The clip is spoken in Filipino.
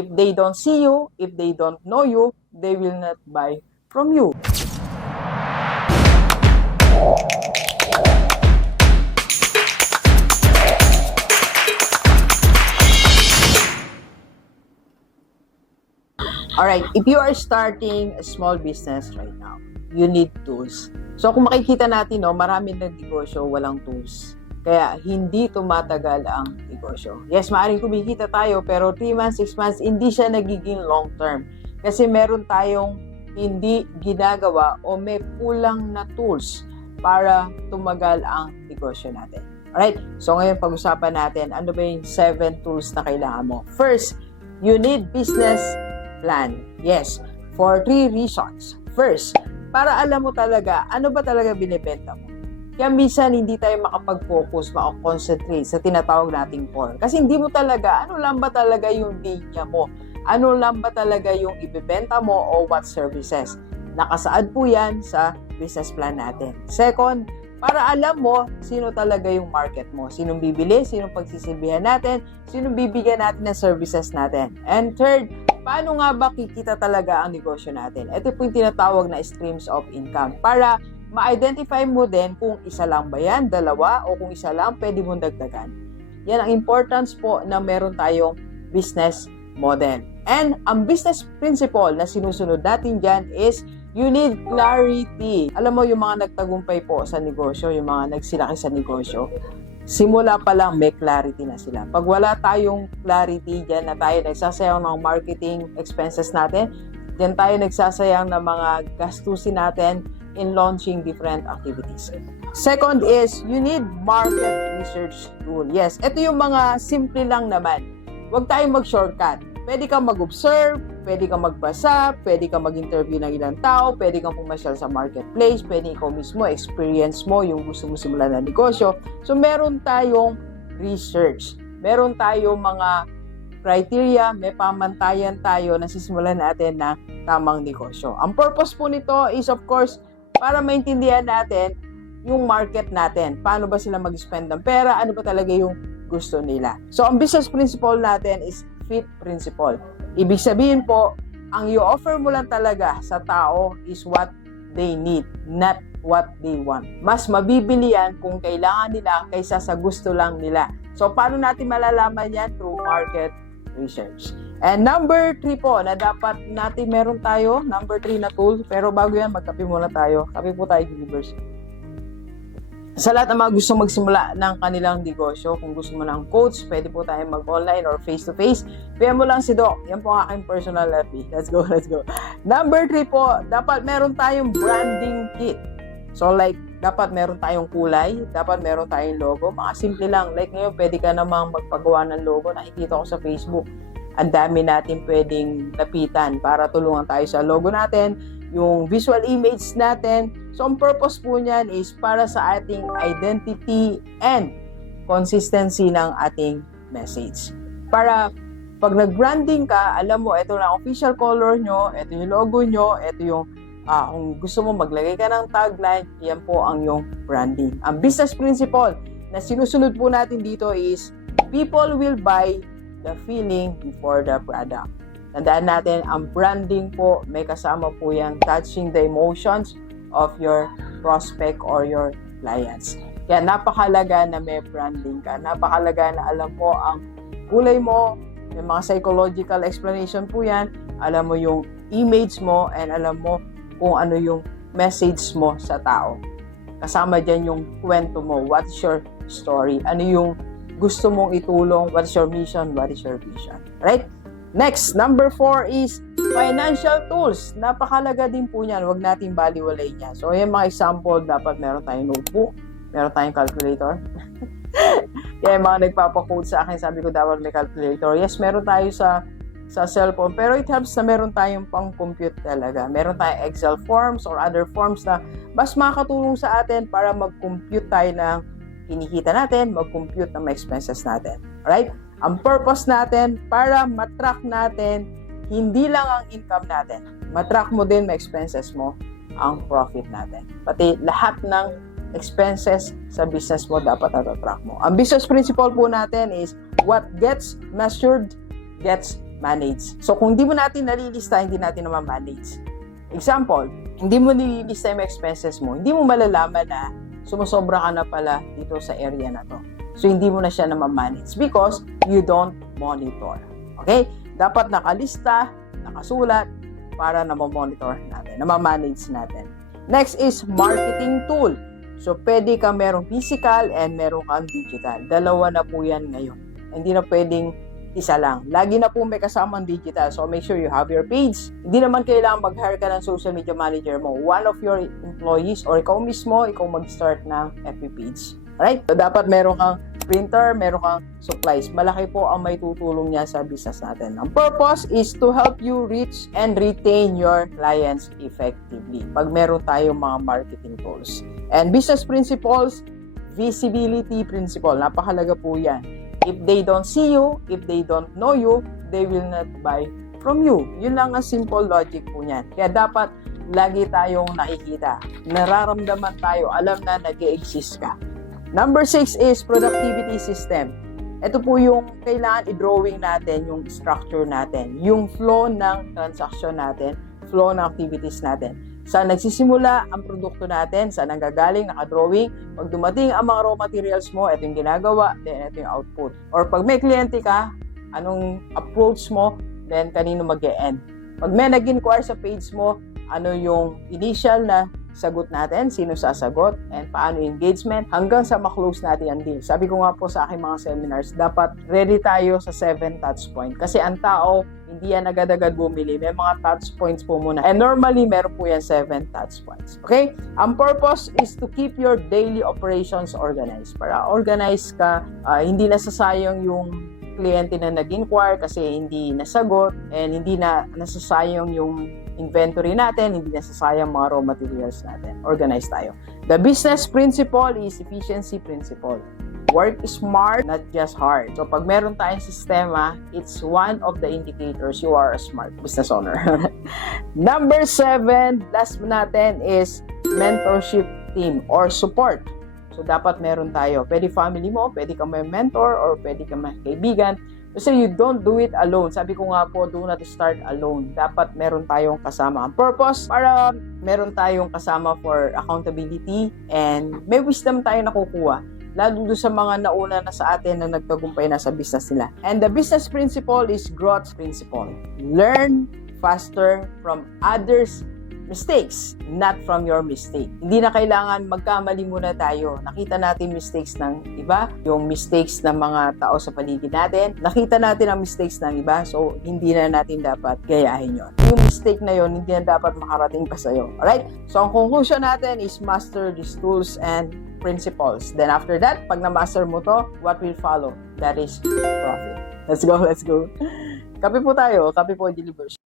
If they don't see you, if they don't know you, they will not buy from you. Alright, if you are starting a small business right now, you need tools. So kung makikita natin, no, marami na negosyo walang tools. Kaya hindi tumatagal ang negosyo. Yes, maaaring kumikita tayo pero 3 months, 6 months, hindi siya nagiging long term. Kasi meron tayong hindi ginagawa o may kulang na tools para tumagal ang negosyo natin. Alright, so ngayon pag-usapan natin ano ba yung 7 tools na kailangan mo. First, you need business plan. Yes, for three reasons. First, para alam mo talaga ano ba talaga binibenta mo. Kaya minsan hindi tayo makapag-focus, makakoncentrate sa tinatawag nating core. Kasi hindi mo talaga, ano lang ba talaga yung linya mo? Ano lang ba talaga yung ibibenta mo o what services? Nakasaad po yan sa business plan natin. Second, para alam mo sino talaga yung market mo. Sinong bibili, sinong pagsisilbihan natin, sinong bibigyan natin ng services natin. And third, paano nga ba kikita talaga ang negosyo natin? Ito po yung tinatawag na streams of income para ma-identify mo din kung isa lang ba yan, dalawa, o kung isa lang, pwede mong dagdagan. Yan ang importance po na meron tayong business model. And ang business principle na sinusunod natin dyan is you need clarity. Alam mo, yung mga nagtagumpay po sa negosyo, yung mga nagsilaki sa negosyo, simula pa lang may clarity na sila. Pag wala tayong clarity dyan na tayo nagsasayang ng marketing expenses natin, dyan tayo nagsasayang ng mga gastusin natin in launching different activities. Second is, you need market research tool. Yes, ito yung mga simple lang naman. Huwag tayong mag-shortcut. Pwede kang mag-observe, pwede kang magbasa, pwede kang mag-interview ng ilang tao, pwede kang pumasyal sa marketplace, pwede ikaw mismo, experience mo yung gusto mo simulan na negosyo. So, meron tayong research. Meron tayong mga criteria, may pamantayan tayo na sisimulan natin na tamang negosyo. Ang purpose po nito is of course para maintindihan natin yung market natin. Paano ba sila mag-spend ng pera? Ano ba talaga yung gusto nila? So, ang business principle natin is fit principle. Ibig sabihin po, ang i-offer mo lang talaga sa tao is what they need, not what they want. Mas mabibili yan kung kailangan nila kaysa sa gusto lang nila. So, paano natin malalaman yan? Through market research. And number three po, na dapat natin meron tayo, number three na tool, pero bago yan, magkape muna tayo. Kape po tayo, Universe. Sa lahat ng mga gusto magsimula ng kanilang negosyo, kung gusto mo ng coach, pwede po tayo mag-online or face-to-face. PM mo lang si Doc. Yan po ang aking personal FB. Let's go, let's go. Number three po, dapat meron tayong branding kit. So like, dapat meron tayong kulay, dapat meron tayong logo. Mga simple lang. Like ngayon, pwede ka namang magpagawa ng logo. Nakikita ko sa Facebook. Ang dami natin pwedeng lapitan para tulungan tayo sa logo natin, yung visual image natin. So, ang purpose po niyan is para sa ating identity and consistency ng ating message. Para pag nag-branding ka, alam mo, ito na official color nyo, ito yung logo nyo, ito yung ah, kung gusto mo maglagay ka ng tagline, yan po ang yung branding. Ang business principle na sinusunod po natin dito is people will buy the feeling before the product. Tandaan natin, ang branding po, may kasama po yan touching the emotions of your prospect or your clients. Kaya napakalaga na may branding ka. Napakalaga na alam mo ang kulay mo, may mga psychological explanation po yan. Alam mo yung image mo and alam mo kung ano yung message mo sa tao. Kasama dyan yung kwento mo. What's your story? Ano yung gusto mong itulong? What's your mission? What is your vision? Right? Next, number four is financial tools. Napakalaga din po niyan. Huwag nating baliwalay niya. So, yung mga example, dapat meron tayong notebook, meron tayong calculator. Kaya yung mga nagpapa-quote sa akin, sabi ko dapat may calculator. Yes, meron tayo sa sa cellphone. Pero it helps na meron tayong pang-compute talaga. Meron tayong Excel forms or other forms na mas makakatulong sa atin para mag-compute tayo ng kinikita natin, mag-compute ng mga expenses natin. Alright? Ang purpose natin para matrack natin hindi lang ang income natin. Matrack mo din, may expenses mo, ang profit natin. Pati lahat ng expenses sa business mo dapat na track mo. Ang business principle po natin is what gets measured gets manage. So, kung hindi mo natin nalilista, hindi natin naman manage. Example, hindi mo nililista yung expenses mo, hindi mo malalaman na sumusobra ka na pala dito sa area na to. So, hindi mo na siya naman manage because you don't monitor. Okay? Dapat nakalista, nakasulat, para na monitor natin, na manage natin. Next is marketing tool. So, pwede ka merong physical and meron kang digital. Dalawa na po yan ngayon. Hindi na pwedeng isa lang. Lagi na po may kasamang digital. So, make sure you have your page. Hindi naman kailangan mag-hire ka ng social media manager mo. One of your employees or ikaw mismo, ikaw mag-start ng FB page. Alright? So, dapat meron kang printer, meron kang supplies. Malaki po ang may tutulong niya sa business natin. Ang purpose is to help you reach and retain your clients effectively. Pag meron tayong mga marketing tools. And business principles, visibility principle. Napakalaga po yan. If they don't see you, if they don't know you, they will not buy from you. Yun lang ang simple logic po niyan. Kaya dapat lagi tayong nakikita. Nararamdaman tayo, alam na nag exist ka. Number six is productivity system. Ito po yung kailangan i-drawing natin, yung structure natin, yung flow ng transaction natin, flow ng activities natin. Saan nagsisimula ang produkto natin, saan ang gagaling, naka-drawing. Pag dumating ang mga raw materials mo, ito yung ginagawa, then ito yung output. Or pag may kliyente ka, anong approach mo, then kanino mag end Pag may nag-inquire sa page mo, ano yung initial na sagot natin, sino sasagot, and paano engagement, hanggang sa maklose natin ang deal. Sabi ko nga po sa aking mga seminars, dapat ready tayo sa 7 touch point. Kasi ang tao, hindi yan agad-agad bumili. May mga touch points po muna. And normally, meron po yan 7 touch points. Okay? Ang purpose is to keep your daily operations organized. Para organize ka, ah, hindi nasasayang yung kliyente na nag-inquire kasi hindi nasagot and hindi na nasasayang yung inventory natin, hindi nasasayang mga raw materials natin. Organize tayo. The business principle is efficiency principle. Work smart, not just hard. So, pag meron tayong sistema, it's one of the indicators you are a smart business owner. Number seven, last natin is mentorship team or support. So, dapat meron tayo. Pwede family mo, pwede ka may mentor, or pwede ka may kaibigan. Kasi you don't do it alone. Sabi ko nga po, do not start alone. Dapat meron tayong kasama. Ang purpose, para meron tayong kasama for accountability and may wisdom tayo nakukuha. Lalo doon sa mga nauna na sa atin na nagtagumpay na sa business nila. And the business principle is growth principle. Learn faster from others' mistakes, not from your mistake. Hindi na kailangan magkamali muna tayo. Nakita natin mistakes ng iba, yung mistakes ng mga tao sa paligid natin. Nakita natin ang mistakes ng iba, so hindi na natin dapat gayahin yon. Yung mistake na yon, hindi na dapat makarating pa sa'yo. Alright? So ang conclusion natin is master these tools and principles. Then after that, pag na-master mo to, what will follow? That is profit. Let's go, let's go. Kape po tayo. Kape po delivers.